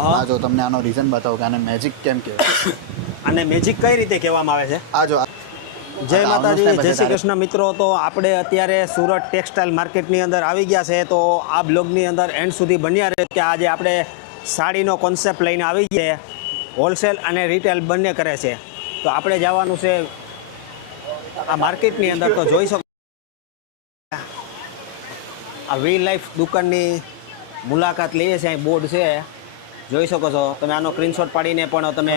આ જો તમને આનો રીઝન બતાવું કે આને મેજિક કેમ કહેવાય. અને મેજિક કઈ રીતે કહેવામાં આવે છે? આ જો જય માતાજી, જય શ્રી કૃષ્ણ મિત્રો. તો આપણે અત્યારે સુરત ટેક્સટાઇલ માર્કેટની અંદર આવી ગયા છે. તો આ બ્લોગની અંદર એન્ડ સુધી બન્યા રહે કે આજે આપણે સાડીનો કોન્સેપ્ટ લઈને આવી ગયા. હોલસેલ અને રિટેલ બંને કરે છે. તો આપણે જવાનું છે આ માર્કેટની અંદર. તો જોઈ શકો આ વી લાઈફ દુકાનની મુલાકાત લઈએ છીએ. અહીં બોર્ડ છે, જોઈ શકો છો તમે. આનો સ્ક્રીનશોટ પાડીને પણ તમે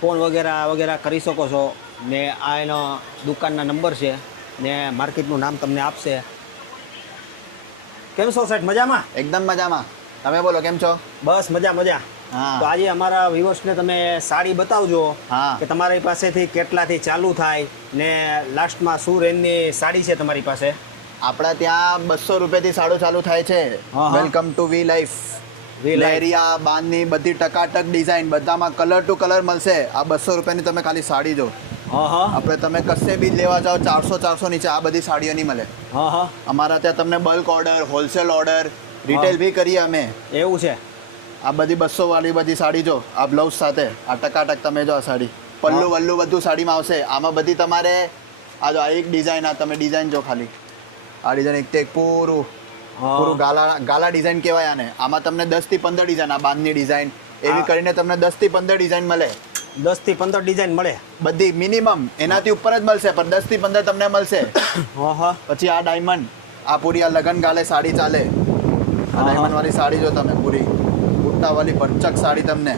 ફોન વગેરે કરી શકો છો. ને આ એનો દુકાનના નંબર છે ને માર્કેટનું નામ તમને આપશે. કેમ છો સાહેબ? મજામાં? એકદમ મજામાં. તમે બોલો કેમ છો? બસ મજા. તો આજે અમારા વ્યુઅર્સને તમે સાડી બતાવજો કે તમારી પાસેથી કેટલાથી ચાલુ થાય ને લાસ્ટમાં શું રેન્જની સાડી છે તમારી પાસે? આપણા ત્યાં 200 રૂપિયાથી સાડું ચાલુ થાય છે. Welcome to V life. લેરિયા બાંધની બધી ટકાટક ડિઝાઇન, બધામાં કલર ટુ કલર મળશે. આ 200 રૂપિયાની તમે ખાલી સાડી જો. આપણે તમે કશે બી લેવા જાઓ 400 નીચે આ બધી સાડીઓ નહીં મળે. અમારા ત્યાં તમને bulk order, wholesale order, retail બી કરીએ અમે. એવું છે? આ બધી 200 વાળી બધી સાડી જો, આ બ્લાઉઝ સાથે આ ટકાટક તમે જો. આ સાડી પલ્લુ વલ્લુ બધું સાડીમાં આવશે. આમાં બધી તમારે આ જો, આ એક ડિઝાઇન, આ તમે ડિઝાઇન જો ખાલી. આ ડિઝાઇન એક પૂરું ગાલા ડિઝાઇન કહેવાય આને. આમાં તમને 10 થી 15 ડિઝાઇન, આ બાંધની ડિઝાઇન એવી કરીને તમને 10 થી 15 ડિઝાઇન મળે. 10 થી 15 ડિઝાઇન મળે બધી મિનિમમ. એનાથી ઉપર જ મળશે પણ 10 થી 15 તમને મળશે. પછી આ ડાયમંડ, આ પૂરી આ લગન ગાલે સાડી ચાલે. આ ડાયમંડ વાળી સાડી જો તમે, પૂરી બુટ્ટા વાળી ભરચક સાડી તમને.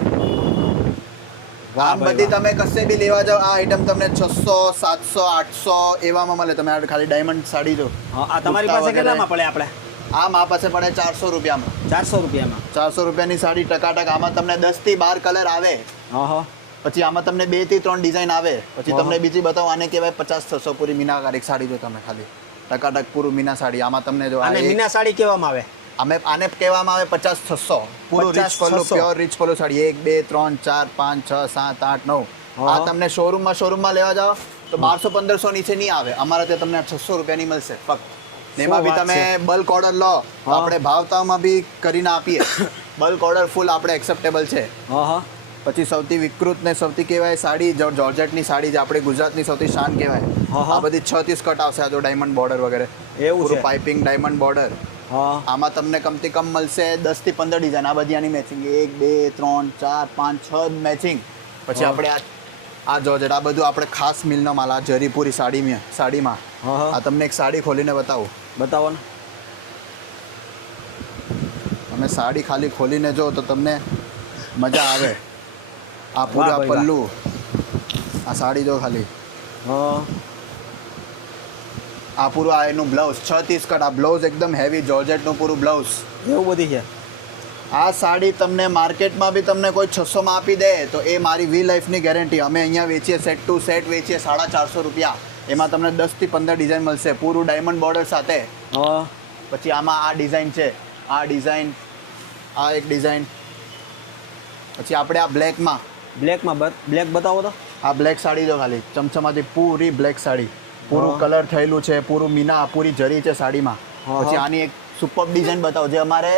આમ બધી તમે કશે બી લેવા જાઓ આ આઈટમ તમને 600, 700, 800 એવામાં મળે. તમે ખાલી ડાયમંડ સાડી જો. આ તમારી પાસે કેટલામાં પડે? આપણે આ મા પાસે પડે 400 રૂપિયામાં. 400 રૂપિયામાં 400 રૂપિયાની સાડી ટકાટક. આમાં તમને 10 થી 12 કલર આવે. પછી આમાં તમને 2 થી 3 ડિઝાઇન આવે. પછી તમને બીજી બતાવો, આને કહેવાય 50-600 પૂરી મીનાકારી સાડી જો તમે ખાલી ટકાટક પૂરું મીના સાડી. આમાં તમને જો આને મીના સાડી કહેવામાં આવે. આને કહેવામાં આવે 50-600 પૂરું રીચ પલ્લુ, પ્યોર રીચ પલ્લુ સાડી. 1 2 3 4 5 6 7 8 9. આ તમને શોરૂમમાં લેવા જાઓ તો 1200-1500 નીચે નહીં આવે. અમારા ત્યાં તમને 600 રૂપિયાની મળશે ફક્ત. એમાં બી તમે બલ્ક ઓર્ડર લો તો આપણે ભાવતામાં બી કરીને આપીએ. બલ્ક ઓર્ડર ફૂલ આપણે એક્સેપ્ટેબલ છે. પછી સૌથી વિકૃત ને સૌથી કહેવાય સાડી જોર્જેટની સાડી, જે આપણે ગુજરાતની સૌથી શાન કહેવાય. આ બધી 6 થી કટ આવશે. આ જો ડાયમંડ બોર્ડર વગેરે, એવું છે પાઇપિંગ ડાયમંડ બોર્ડર. આમાં તમને કમથી કમ મળશે 10 થી 15 ડિઝાઇન. આ બધી આની મેચિંગ 1 2 3 4 5 6 મેચિંગ. પછી આપણે આ જોર્જેટ, આ બધું આપણે ખાસ મિલનો માલ. આ જરીપુરી સાડીમાં આ તમને એક સાડી ખોલીને બતાવો ને. તમે સાડી ખાલી ખોલીને જો તો તમને મજા આવે. આ પૂરા પલ્લુ, આ સાડી જો ખાલી. આ પૂરું આ એનું બ્લાઉઝ 6 થી કટ. આ બ્લાઉઝ એકદમ હેવી જોર્જેટનું પૂરું બ્લાઉઝ. એવું બધી છે. આ સાડી તમને માર્કેટમાં બી તમને કોઈ 600માં આપી દે તો એ મારી વી લાઈફની ગેરંટી. અમે અહીંયા વેચીએ સેટ ટુ સેટ વેચીએ 450 રૂપિયા. એમાં તમને 10 થી 15 ડિઝાઇન મળશે પૂરું ડાયમંડ બોર્ડર સાથે. પછી આમાં આ ડિઝાઇન છે, આ ડિઝાઇન, આ એક ડિઝાઇન. પછી આપણે આ બ્લેક બતાવો તો. આ બ્લેક સાડી જો ખાલી ચમચમાથી પૂરી બ્લેક સાડી, પૂરું કલર થયેલું છે, પૂરું મીના, પૂરી જરી છે સાડીમાં. પછી આની એક સુપર ડિઝાઇન બતાવો જે અમારે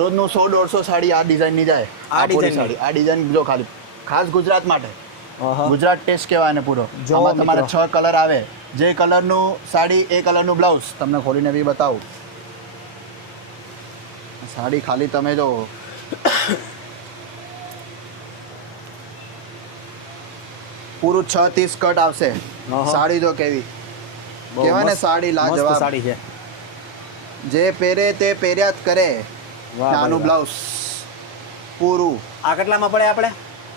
રોજનું 100-150 સાડી આ ડિઝાઇનની જાય. આ પૂરી સાડી, આ ડિઝાઇન જો ખાલી ખાસ ગુજરાત માટે. ગુજરાત ટેસ્ટ કહેવાય ને પૂરો. આમાં તમારે 6 કલર આવે. જે કલરનું સાડી એ કલરનું બ્લાઉઝ. તમને ખોલીને બી બતાવું. સાડી ખાલી તમે જો પૂરું 6 થી કટ આવશે. સાડી જો કેવી કહેવાય ને, સાડી લાજવાબ સાડી છે. જે પહેરે તે પહેર્યા જ કરે. આનું બ્લાઉઝ પૂરું. આ કેટલામાં પડે આપણે?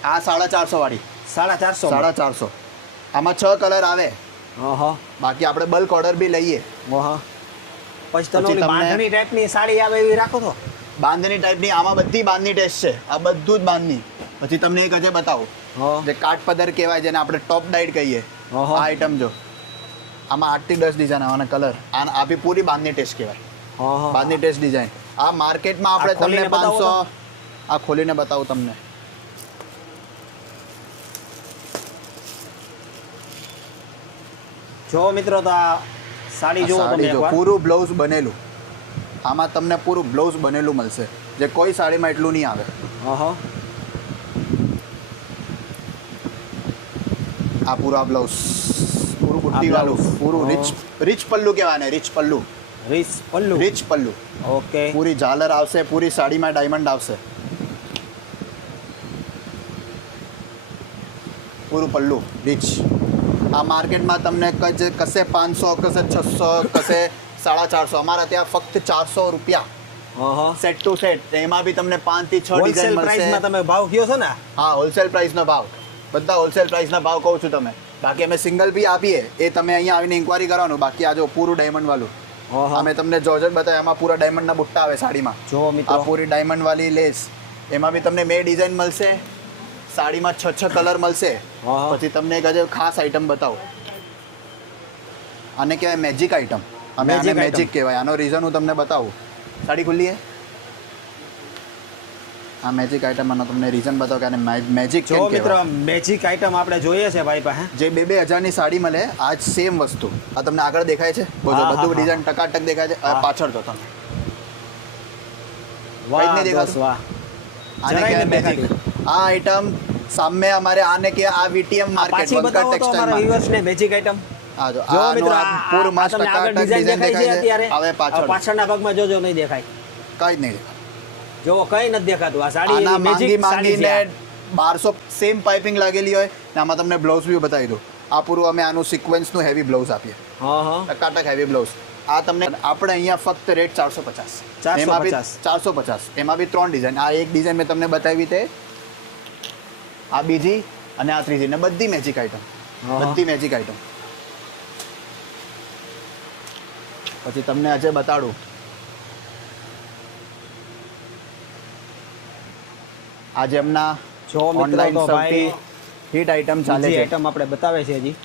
આ 450 વાળી. 450. આમાં 6 કલર આવે. બાકી આપણે બલ્ક ઓર્ડર બી લઈએ. પછી તમે બાંધણી ટાઈપની સાડી આવે એવી રાખો છો? બાંધણી ટાઈપની આમાં બધી બાંધણી ટેસ્ટ છે. આ બધું જ બાંધણી. પછી તમને એક હજે બતાવું જે કાટ પદર કહેવાય, જેને આપણે ટોપ ડાઇટ કહીએ. આ આઈટમ જો, આમાં 8 થી 10 ડિઝાઇન આવવાના કલર. આ બી પૂરી બાંધણી ટેસ્ટ કહેવાય. બાંધણી ટેસ્ટ ડિઝાઇન. આ માર્કેટમાં આપણે તમને 500. આ ખોલીને બતાવું તમને. જો મિત્રો તો આ સાડી જો તમે પૂરું બ્લાઉઝ બનેલું. આમાં તમને પૂરું બ્લાઉઝ બનેલું મળશે. જે કોઈ સાડીમાં એટલું નહીં આવે. હા. આ પૂરા બ્લાઉઝ, પૂરું બુટ્ટી વાળું, પૂરું રીચ પલ્લુ કહેવાય ને, રીચ પલ્લુ. રીચ પલ્લુ. ઓકે. પૂરી ઝાલર આવશે, પૂરી સાડીમાં ડાયમંડ આવશે, પૂરું પલ્લુ રીચ. આ માર્કેટમાં તમને કશે 500, કશે 600, કશે 450, અમારા ત્યાં ફક્ત 400 રૂપિયા સેટ ટુ સેટ. એમાં બી તમને 5 થી 6 ડિઝાઇન મળશે. પ્રાઇસમાં તમે ભાવ કયો છો ને? હા, હોલસેલ પ્રાઇસનો ભાવ, બધા હોલસેલ પ્રાઇસના ભાવ કહું છું તમે. બાકી અમે સિંગલ બી આપીએ, એ તમે અહીંયા આવીને ઇન્ક્વાયરી કરવાનું. બાકી આ જો પૂરું ડાયમંડ વાળું અમે તમને જોર્જેટ બતાવ્યા, એમાં પૂરા ડાયમંડના બુટ્ટા આવે સાડીમાં. જો મિત્રો, આ પૂરી ડાયમંડ વાળી લેસ, એમાં બી તમને 2 ડિઝાઇન મળશે, સાડીમાં 6 કલર મળશે. પછી તમને એક હજુ ખાસ આઈટમ બતાવો. આને કહેવાય મેજિક આઈટમ. અમે આને મેજિક કહેવાય. આનો રીઝન હું તમને બતાવું. સાડી ખુલ્લી હે. આ મેજિક આઈટમ, આનો તમને રીઝન બતાવો કે આને મેજિક કેમ કહેવાય. મિત્રો મેજિક આઈટમ આપણે જોઈએ છે ભાઈ પાસે. જે 2-2 હજારની સાડી મળે, આ જ સેમ વસ્તુ. આ તમને આગળ દેખાય છે, બધું ડિઝાઇન ટકાટક દેખાય છે. પાછળ તો તમે વાહ, વાહ. આને કહેવાય મેજિક. આ આઈટમ સામે અમારે આને કે આ વીટીએમ માર્કેટ વંકર ટેક્સટાઇલ વ્યુઅર્સને મેજિક આઈટમ. આ જો મિત્રો પૂરું મસ્ત ટકાટક ડિઝાઇન દેખાય છે. હવે પાછળના ભાગમાં જોજો, નહીં દેખાય, કઈ જ નહીં દેખાય. જો કઈ નથી દેખાતું. આ સાડી આના મેજિક માંગીને 1200 સેમ પાઇપિંગ લાગેલી હોય ને. આમાં તમને બ્લાઉઝ બી બતાવી દઉં. આ પૂરું અમે આનું સિક્વન્સનું હેવી બ્લાઉઝ આપીએ. ટકાટક હેવી બ્લાઉઝ. આ તમને આપણે અહીંયા ફક્ત રેટ 450. એમાં બી 450. એમાં બી 3 ડિઝાઇન. આ એક ડિઝાઇન મેં તમને બતાવી તે, આ બીજી અને આ ત્રીજી, ને બધી મેજિક આઈટમ. બધી મેજિક આઈટમ. પછી તમને આજે બતાડું. આજે એમના જો ઓનલાઈન મિત્રો, સૌથી હિટ આઈટમ ચાલે છે. આઈટમ આપણે બતાવે છે હજી.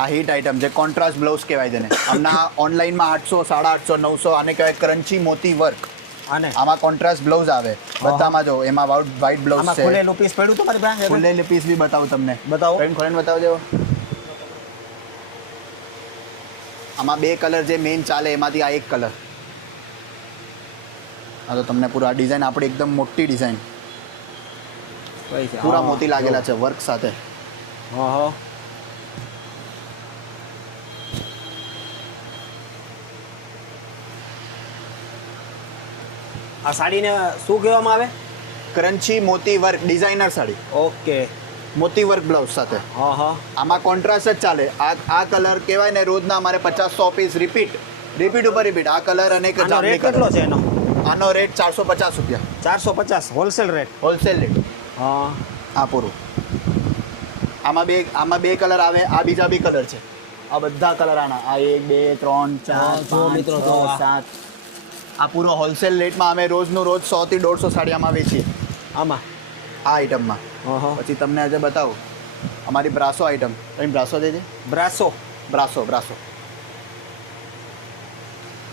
આ હિટ આઈટમ જે કોન્ટ્રાસ્ટ બ્લાઉઝ કહેવાય તેને. આમના ઓનલાઈનમાં 800, 850, 900. આને કહેવાય ક્રન્ચી મોતી વર્ક. આમાં કોન્ટ્રાસ્ટ બ્લાઉઝ આવે બધામાં. જો એમાં વ્હાઈટ બ્લાઉઝ છે. ખુલેલું પીસ પડ્યું તમારી પાસે? ખુલેલું પીસ બી બતાવું તમને. બતાવો. ખોલીને બતાવજો. આમાં 2 કલર જે મેઇન ચાલે, એમાંથી આ એક કલર. આ તો તમને પૂરા ડિઝાઇન આપણી એકદમ મોટી ડિઝાઇન, પૂરા મોતી લાગેલા છે વર્ક સાથે. આ સાડીને શું કહેવામાં આવે? ક્રન્ચી મોતી વર્ક ડિઝાઇનર સાડી. ઓકે. મોતી વર્ક બ્લાઉઝ સાથે. આમાં કોન્ટ્રાસ્ટ જ ચાલે. આ કલર કહેવાય ને, રોજના અમારે 50-100 પીસ રિપીટ ઉપર રિપીટ. આ કલર અને એક રેટ કેટલો છે એનો? આનો રેટ 450 રૂપિયા. 450 હોલસેલ રેટ. Wholesale rate. આ પૂરું. આમાં બે કલર આવે. આ બીજા બી કલર છે. આ બધા કલર આના. આ 1, 2, 3, 4, 5, 6, 7. આ પૂરો હોલસેલ રેટમાં અમે રોજનું રોજ 100 થી 150 સાડી આમાં વેચીએ. આમાં આ આઈટમમાં. પછી તમને આજે બતાવું અમારી બ્રાસો આઈટમ. તમે બ્રાસો દેજે. બ્રાસો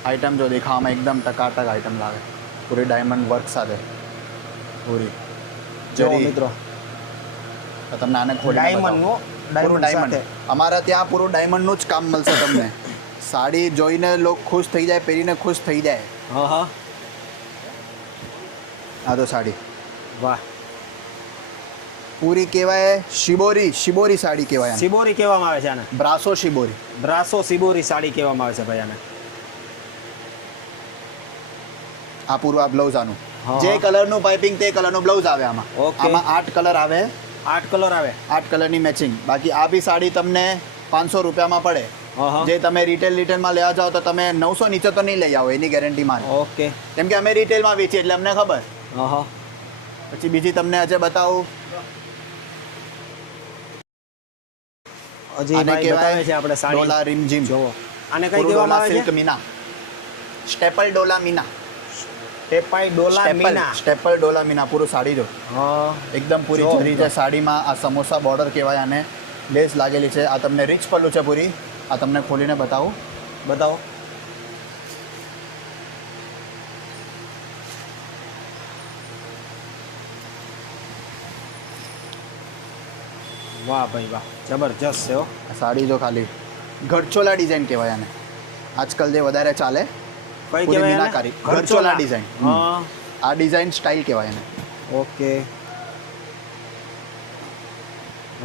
આઈટમ જો દેખાવામાં એકદમ ટકાટક આઈટમ લાગે. પૂરી ડાયમંડ વર્ક સાથે પૂરી જરી. મિત્રો તમને આને ખોલીને પૂરું ડાયમંડ. અમારા ત્યાં પૂરું ડાયમંડનું જ કામ મળશે તમને. સાડી જોઈને લોકો ખુશ થઈ જાય, પહેરીને ખુશ થઈ જાય. આ તો સાડી. વાહ. પૂરી કહેવાય શિબોરી સાડી કહેવાય. શિબોરી કહેવામાં આવે છે આને. બ્રાસો શિબોરી સાડી કહેવામાં આવે છે ભાઈ આને. આ પૂરું આ બ્લાઉઝ આનું. જે કલરનું પાઇપિંગ તે કલરનું બ્લાઉઝ આવે આમાં. આમાં 8 કલર આવે. 8 કલરની મેચિંગ. બાકી આ બી સાડી તમને 500 રૂપિયામાં પડે. જે તમે રિટેલમાં લેવા જાઓ તો તમે 900 નીચે તો નહીં લઈ આવો, એની ગેરંટી મારે. ઓકે. કેમ કે અમે રિટેલમાં વેચીએ એટલે અમને ખબર. પછી બીજી તમને આજે બતાવું. આને કહેવાય ડોલા રીમઝીમ. આને કઈ કહેવામાં આવે છે? સિલ્ક મીના. સ્ટેપલ ડોલા મીના. સ્ટેપલ ડોલા મીના. પૂરું સાડી જો એકદમ પૂરી જરી છે સાડીમાં. આ સમોસા બોર્ડર કહેવાય આને. લેસ લાગેલી છે. આ તમને રીચ પલ્લુ છે પૂરી. આ તમને ખોલીને બતાવો. વાહ ભાઈ વાહ, જબરજસ્ત છે. આ સાડી જો ખાલી ગઢચોલા ડિઝાઇન કહેવાય આને. આજકાલ જે વધારે ચાલે કઈ પૂરી કહેવાય એને? મીનાકારી ઘરચોલા. ઘરચોલા ડિઝાઇન. હા આ ડિઝાઇન સ્ટાઇલ કહેવાય એને. ઓકે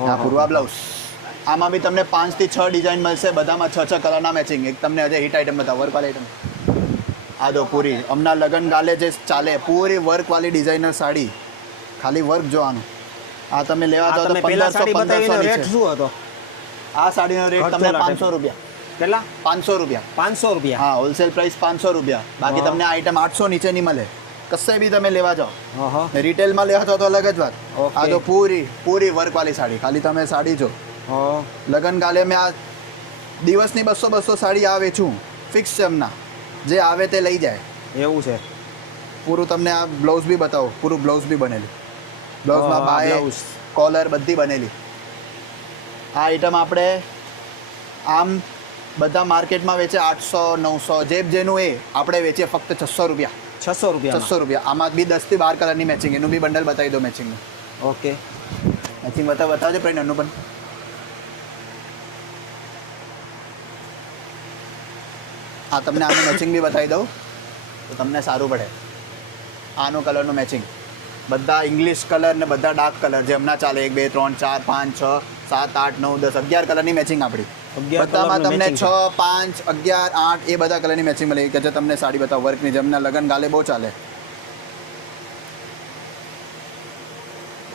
આ પૂરું આ બ્લાઉઝ. આમાં બી તમને 5 થી 6 ડિઝાઇન મળશે, બધામાં 6 કલરના મેચિંગ. એક તમને હજે હિટ આઈટમ બતાવો, વર્ક વાળી આઈટમ. આ દો પૂરી હમણાં લગન ગાલે જે ચાલે, પૂરી વર્ક વાળી ડિઝાઇનર સાડી. ખાલી વર્ક જોવાનું. આ તમે લેવા જાઓ તો તમે પેલા 1500 સાડી બતાવીનો 1500 રેટ શું હતો? આ સાડીનો રેટ તમને ઘરચોલા 500 રૂપિયા. કેટલા? 500 રૂપિયા. 500 રૂપિયા. હા, હોલસેલ પ્રાઇસ 500 રૂપિયા. બાકી હા. તમને આઈટમ 800 નીચે નહીં મળે. કશે બી તમે લેવા જાઓ. હા ને રિટેલમાં લેવા જાઓ તો અલગ જ વાત. ઓકે. આ તો પૂરી વર્ક વાળી સાડી. ખાલી તમે સાડી જો. હા લગન ગાલે મેં આ દિવસની 200 સાડી આ વેચું. ફિક્સ છે એમના. જે આવે તે લઈ જાય. એવું છે. પૂરું તમને આ બ્લાઉઝ બી બતાવો. પૂરું બ્લાઉઝ બી બનેલું. બ્લાઉઝમાં હા, બાય બ્લાઉઝ. કોલર બધી બનેલી. આ આઈટમ આપણે આમ બધા માર્કેટમાં વેચે 800 900 જેનું એ આપણે વેચીએ ફક્ત 600 રૂપિયા. 600 રૂપિયા. 600 રૂપિયા. આમાં બી 10 થી 12 કલરની મેચિંગ. એનું બી બંડલ બતાવી દો મેચિંગનું. ઓકે મેચિંગ બતાવજો પ્રિન્ટ એનું પણ. આ તમને આનું મેચિંગ બી બતાવી દઉં તો તમને સારું પડે. આનું કલરનું મેચિંગ બધા ઇંગ્લિશ કલર ને બધા ડાર્ક કલર જે હમણાં ચાલે 1 2 3 4 5 6 7 8 9 10 11 કલરની મેચિંગ આપણી. 11 બધામાં કલરનું તમને matching 6 5 11 8 એ બધા કલરની મેચિંગ મળે. કે જે તમને સાડી બતાવો વર્કની જેમને લગન ગાલે બહુ ચાલે.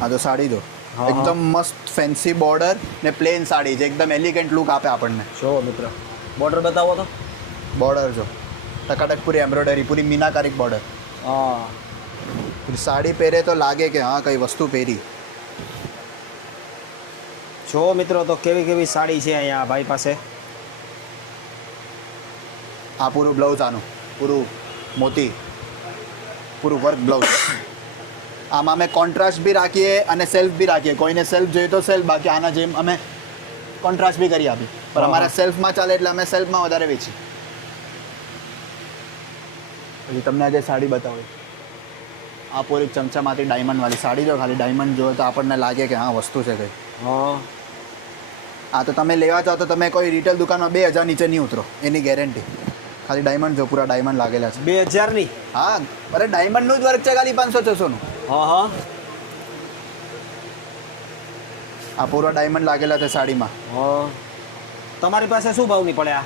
આ તો સાડી દો. હા. એકદમ મસ્ત ફેન્સી બોર્ડર ને પ્લેન સાડી જે એકદમ એલિગન્ટ લુક આપે આપણને. જો મિત્ર બોર્ડર બતાવો તો. બોર્ડર જો ટકાટક પૂરી એમ્બ્રોઇડરી, પૂરી મીનાકારી બોર્ડર. હા સાડી પહેરે તો લાગે કે હા કઈ વસ્તુ પહેરી. જો મિત્રો તો કેવી કેવી સાડી છે અહીંયા ભાઈ પાસે. આ પૂરું બ્લાઉઝ આનું પૂરું મોતી પૂરું વર્ક બ્લાઉઝ. આમાં અમે કોન્ટ્રાસ્ટ બી રાખીએ અને સેલ્ફ બી રાખીએ. કોઈને સેલ્ફ જોઈએ તો સેલ્ફ, બાકી આના જેમ અમે કોન્ટ્રાસ્ટ બી કરી આપીએ. પણ હા. અમારા સેલ્ફમાં ચાલે એટલે અમે સેલ્ફમાં વધારે વેચીએ. પછી તમને આજે સાડી બતાવો. આ પૂરી ચમચામાંથી ડાયમંડવાળી સાડી જો. ખાલી ડાયમંડ જો તો આપણને લાગે કે હા વસ્તુ છે કંઈ. હા આ તો તમે લેવા જાઓ તો તમે કોઈ રિટેલ દુકાનમાં 2000 નીચે નહીં ઉતરો, એની ગેરંટી. ખાલી ડાયમંડ જો, પૂરા ડાયમંડ લાગેલા છે. 2000 ની. હા, અરે ડાયમંડનું જ વર્ક છે ખાલી 500 600 નું. હા હા આ પૂરા ડાયમંડ લાગેલા છે સાડીમાં. હા તમારી પાસે શું ભાવની પડે આ?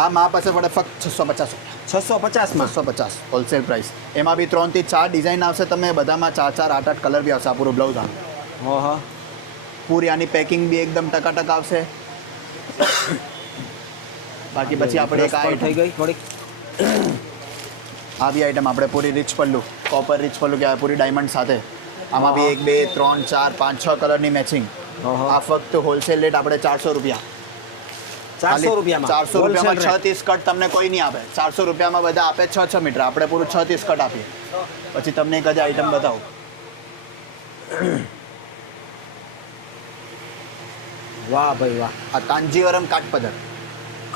આ મા પાસે પડે ફક્ત 650 650 માં. 650 હોલસેલ પ્રાઇસ. એમાં બી 3 થી 4 ડિઝાઇન આવશે. તમે બધામાં 4 4 8 8 કલર બી આવશે. આ પૂરું બ્લાઉઝ આનું. હા હા પૂરી આની પેકિંગ બી એકદમ ટકાટક આવશે. બાકી પછી આપણે એક આ થઈ item. ગઈ થોડીક. આવી આઈટમ આપણે પૂરી રીચ પલ્લુ, કોપર રીચ પલ્લુ કે પૂરી ડાયમંડ સાથે. આમાં બી 1 2 3 4 5 6 કલરની મેચિંગ. હા. આ ફક્ત હોલસેલ રેટ આપણે 400 રૂપિયા. 400 રૂપિયામાં. 400 રૂપિયામાં Wholesale 6 થી સ્કર્ટ તમને કોઈ નહીં આપે. 400 રૂપિયામાં બધા આપે 6 મીટર. આપણે પૂરું 6 થી સ્કર્ટ આપીએ. પછી તમને એક જ આઈટમ બતાવું. વાહ ભાઈ વાહ. આ કાંજીવરમ કાટપદર.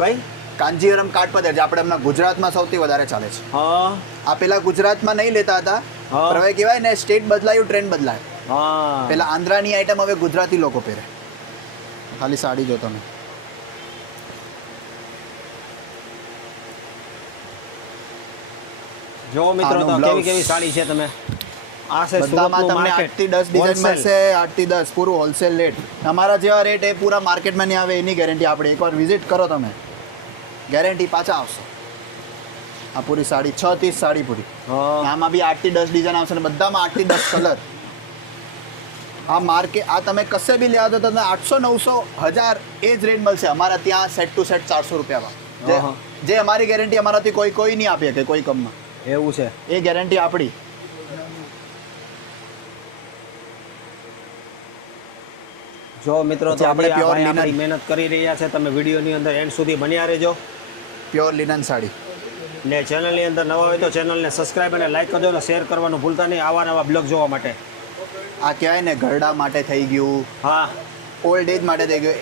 કઈ? કાંજીવરમ કાટપદર જે આપણે હમણાં ગુજરાતમાં સૌથી વધારે ચાલે છે. હા આ પેલા ગુજરાતમાં નહીં લેતા હતા. હા. પણ હવે કહેવાય ને સ્ટેટ બદલાયું, ટ્રેન્ડ બદલાય. હા પેલા આંધ્રાની આઈટમ હવે ગુજરાતી લોકો પહેરે. ખાલી સાડી જો તમે. જો મિત્રો તો આનું કેવી blouse. કેવી સાડી છે તમે. આ છે બધામાં સુરતનું તમને market. 8 થી 10 ડિઝાઇન Wholesale. મળશે. 8 થી 10 પૂરું હોલસેલ રેટ. અમારા જેવા રેટ એ પૂરા માર્કેટમાં નહીં આવે એની ગેરંટી આપણે. એકવાર વિઝિટ કરો તમે, ગેરંટી પાછા આવશો. આ પૂરી સાડી 6 થી સાડી પૂરી. હા આમાં બી 8 થી 10 ડિઝાઇન આવશે ને બધામાં 8 થી 10 કલર. આ માર્કેટ આ તમે કશે બી લેવા તો તમને 800 900 1000 એ જ રેટ મળશે. અમારા ત્યાં સેટ ટુ સેટ 400 રૂપિયામાં. હા. જે અમારી ગેરંટી અમારાથી કોઈ નહીં આપે કે કોઈ કમમાં. એવું છે. એ ગેરંટી આપણી. જો મિત્રો તો પછી આપણે આપણે pure linen. આપણી મહેનત કરી રહ્યા છે. તમે વિડીયોની અંદર એન્ડ સુધી બન્યા રહેજો. Pure linen sari. ને ચેનલની અંદર નવા હોય તો ચેનલને સબસ્ક્રાઇબ અને લાઈક કરજો અને શેર કરવાનું ભૂલતા નહીં આવા નવા બ્લોગ જોવા માટે. આ કહેવાય ને ગરડા માટે થઈ ગયું, હા ઓલ્ડ એજ માટે થઈ ગયું.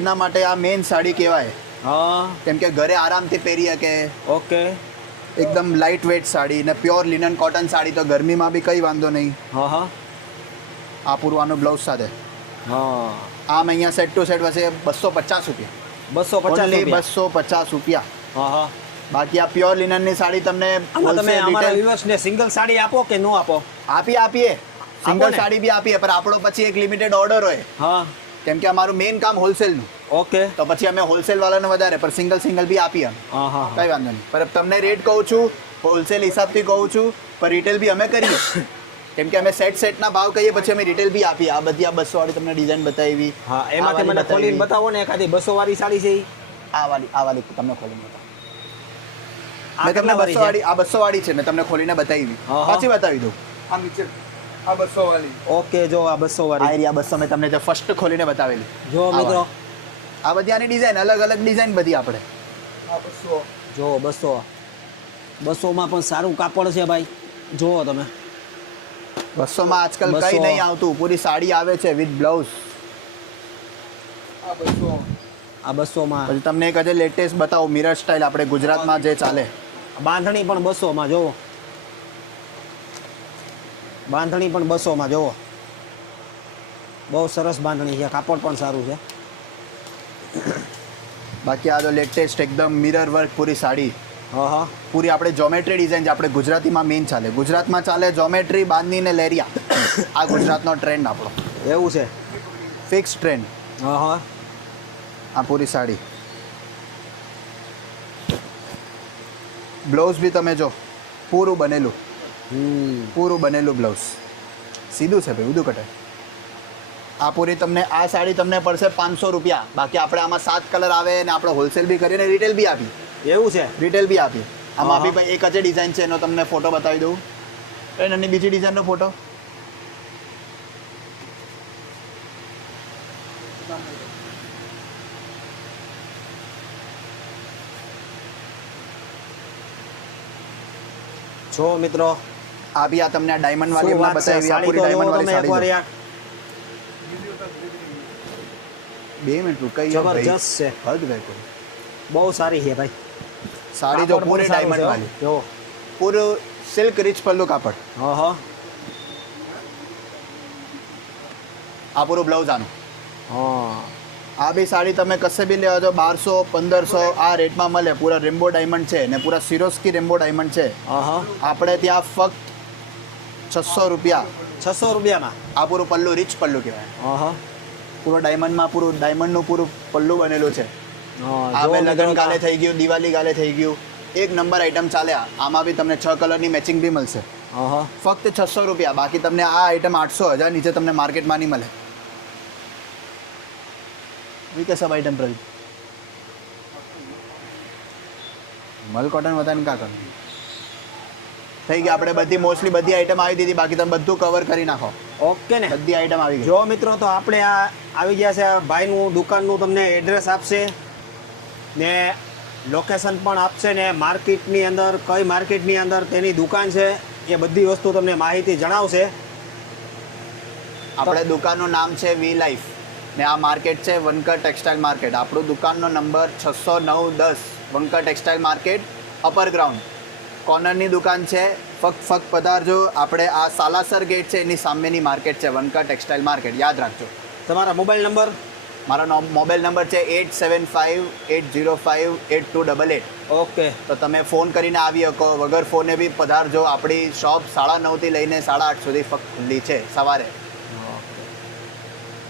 એના માટે આ મેઇન સાડી કહેવાય. હા કેમ કે ઘરે આરામથી પહેરી શકે. ઓકે. એકદમ લાઇટ વેટ સાડી ને પ્યોર લિનન કોટન સાડી તો ગરમીમાં બી કંઈ વાંધો નહીં. હા હા આ પૂરું આનું બ્લાઉઝ સાથે. હા આમ અહીંયા સેટ ટુ સેટ વચ્ચે 250 રૂપિયા. 250 Only રૂપિયા. 250 રૂપિયા. હા હા બાકી આ પ્યોર લિનનની સાડી તમને આમાં તમે wholesale અમારા retail વ્યુઅર્સને સિંગલ સાડી આપો કે નો આપો? આપીએ આપો સિંગલ ને. સાડી બી આપીએ, પણ આપણો પછી એક લિમિટેડ ઓર્ડર હોય, હા, કેમ કે અમારું મેઇન કામ હોલસેલનું, ઓકે. તો પછી અમે હોલસેલ વાળાને વધારે, પણ સિંગલ બી આપીએ અમે. હા હા કઈ વાંધો નહીં, પણ તમને રેટ કહું છું, હોલસેલ હિસાબથી કહું છું, પણ રિટેલ બી અમે કરીએ, કેમ કે અમે સેટના ભાવ કહીએ, પછી અમે રિટેલ બી આપીએ. આ બધી આ 200 વાળી તમને ડિઝાઇન બતાવી, હા, એમાંથી મને ખોલીને બતાવો ને એકાદી 200 વાળી સાડી છે ઈ. આ વાળી તમને ખોલીને બતાવું. આ મેં તમને કેટલા વાળી 200 છે? વાળી, આ 200 વાળી છે, મેં તમને ખોલીને બતાવી, હા, હા. પાછી બતાવી દઉં. આ નીચે આ 200 વાળી. ઓકે, જો આ 200 આ વાળી. એરિયા 200 મેં તમને ફર્સ્ટ ખોલીને બતાવેલી. જો આ મિત્રો, વાળી. આ બધી આની ડિઝાઇન અલગ ડિઝાઇન બધી આપણે. આ 200. જો 200. 200 માં પણ સારું કાપડ છે ભાઈ, જુઓ તમે. 200 માં આજકાલ 200. કઈ નહીં આવતું, પૂરી સાડી આવે છે વિથ બ્લાઉઝ. આ 200. આ 200 માં પછી તમને એક હજે લેટેસ્ટ બતાવું, મિરર સ્ટાઇલ આપણે ગુજરાતમાં જે ચાલે. બાંધણી પણ 200 માં જોવો. બાંધણી પણ 200 માં જોવો. બહુ સરસ બાંધણી છે, કાપડ પણ સારું છે. બાકી આ તો લેટેસ્ટ એકદમ મિરર વર્ક પૂરી સાડી, હા હા, પૂરી આપણે જોમેટ્રી ડિઝાઇન, જે આપણે ગુજરાતીમાં મેઇન ચાલે, ગુજરાતમાં ચાલે જોમેટ્રી, બાંધણી ને લેરિયા. આ ગુજરાતનો ટ્રેન્ડ આપણો, એવું છે. Fix trend. હા હા, આ પૂરી સાડી, બ્લાઉઝ બી તમે જો પૂરું બનેલું, પૂરું બનેલું બ્લાઉઝ, સીધું છે ભાઈ, ઉદું કટે. આ પૂરી તમને આ સાડી તમને પડશે 500 રૂપિયા. બાકી આપણે આમાં 7 કલર આવે, ને આપણે હોલસેલ બી કરીએ ને રિટેલ બી આપીએ. એવું છે. રિટેલ બી આપીએ. આમાં હા. બી ભાઈ એક જ ડિઝાઇન છે, એનો તમને ફોટો બતાવી દઉં. એની બીજી ડિઝાઇનનો ફોટો. જો મિત્રો, આ બી આ તમને આ ડાયમંડ શું વાળી વાત છે, બતાવી, આ સાડી પૂરી તો જુઓ ડાયમંડ તમે વાળી એકવાર સાડી. યાર, 2 મિનિટ રૂકાઈ જાઓ ભાઈ. જબરજસ્ત છે. હદ ભાઈ કોઈ. બહુ સારી છે ભાઈ. સાડી જો કાપડ પૂરી પણ સારું ડાયમંડ છે, વાળી, જો. પૂરું સિલ્ક રિચ પલ્લુ કાપડ. હા હા, આ પૂરું બ્લાઉઝ આનું. હા. આ બી સાડી તમે કશે બી લેવા જાઓ 1200 1500 આ રેટમાં મળે. પૂરા રેમ્બો ડાયમંડ છે ને પૂરા સિરોસ્કી રેમ્બો ડાયમંડ છે. હા હા, આપણે ત્યાં ફક્ત 600 રૂપિયા. 600 રૂપિયામાં. આ પૂરું પલ્લુ રિચ પલ્લુ કહેવાય. હા હા, પૂરો ડાયમંડમાં પૂરું ડાયમંડનું પૂરું પલ્લુ બનેલું છે. હા, આ જો બે મિત્રો, લગ્ન કાલે થઈ ગયું, દિવાળી કાલે થઈ ગયું, એક નંબર આઈટમ ચાલે. આમાં બી તમને 6 કલરની મેચિંગ બી મળશે. હા હા, ફક્ત 600 રૂપિયા. બાકી તમને આ આઈટમ 800 1000 નીચે તમને માર્કેટમાં નહીં મળે. ये सब आइटम प्रदीप મલ કોટન વધારે કા કરવું થઈ ગયા. આપણે બધી મોસ્ટલી બધી આઈટમ આવી દીધી, બાકી તમે બધું કવર કરી નાખો. ઓકે ને. બધી આઈટમ આવી ગઈ. જો મિત્રો, તો આપણે આ આવી ગયા છે, ભાઈનું દુકાનનું તમને એડ્રેસ આપશે ને લોકેશન પણ આપશે ને માર્કેટની અંદર કઈ માર્કેટની અંદર તેની દુકાન છે એ બધી વસ્તુ તમને માહિતી જણાવશે. આપણે દુકાનનું નામ છે વી લાઈફ ને આ માર્કેટ છે વનકર ટેક્સટાઇલ માર્કેટ. આપણું દુકાનનો number 609-10 Vankar textile market upper ground કોર્નરની દુકાન છે. ફક્ત પધારજો. આપણે આ સાલાસર ગેટ છે એની સામેની માર્કેટ છે વનકર ટેક્સટાઇલ માર્કેટ, યાદ રાખજો. તમારા મોબાઈલ નંબર? મારો મોબાઈલ નંબર છે 8758058288. ઓકે, તો તમે ફોન કરીને આવી શકો, વગર ફોને બી પધારજો. આપણી શોપ 9:30 થી લઈને 8:30 સુધી ફક્ત ખુલ્લી છે સવારે.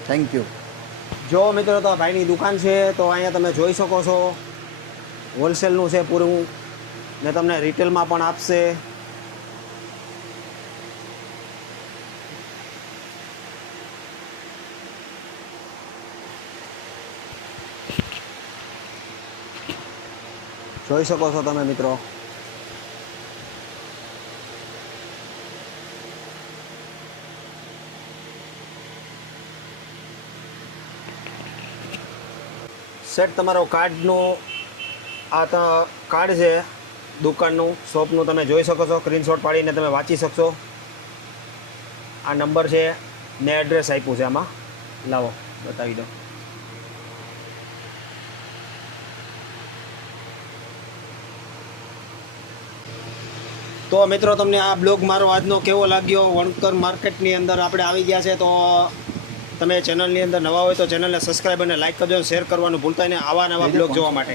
Thank you. જો મિત્રો, તો ભાઈની દુકાન છે, તો અહીંયા તમે જોઈ શકો છો. હોલસેલનું છે પૂરું ને તમને રિટેલમાં પણ આપશે. જોઈ શકો છો તમે મિત્રો. સેટ તમારો કાર્ડનું આ તો કાર્ડ છે દુકાનનું, શોપનું, તમે જોઈ શકો છો. સ્ક્રીનશોટ પાડીને તમે વાંચી શકશો. આ નંબર છે ને એડ્રેસ આપ્યું છે આમાં. લાવો બતાવી દો. તો મિત્રો, તમને આ બ્લોગ મારો આજનો કેવો લાગ્યો? વણકર માર્કેટની અંદર આપણે આવી ગયા છે. તો તમે ચેનલની અંદર નવા હોય તો ચેનલને સબસ્ક્રાઈબ અને લાઈક કરજો, શેર કરવાનું ભૂલતા નહીં આવા નવા બ્લોગ જોવા માટે.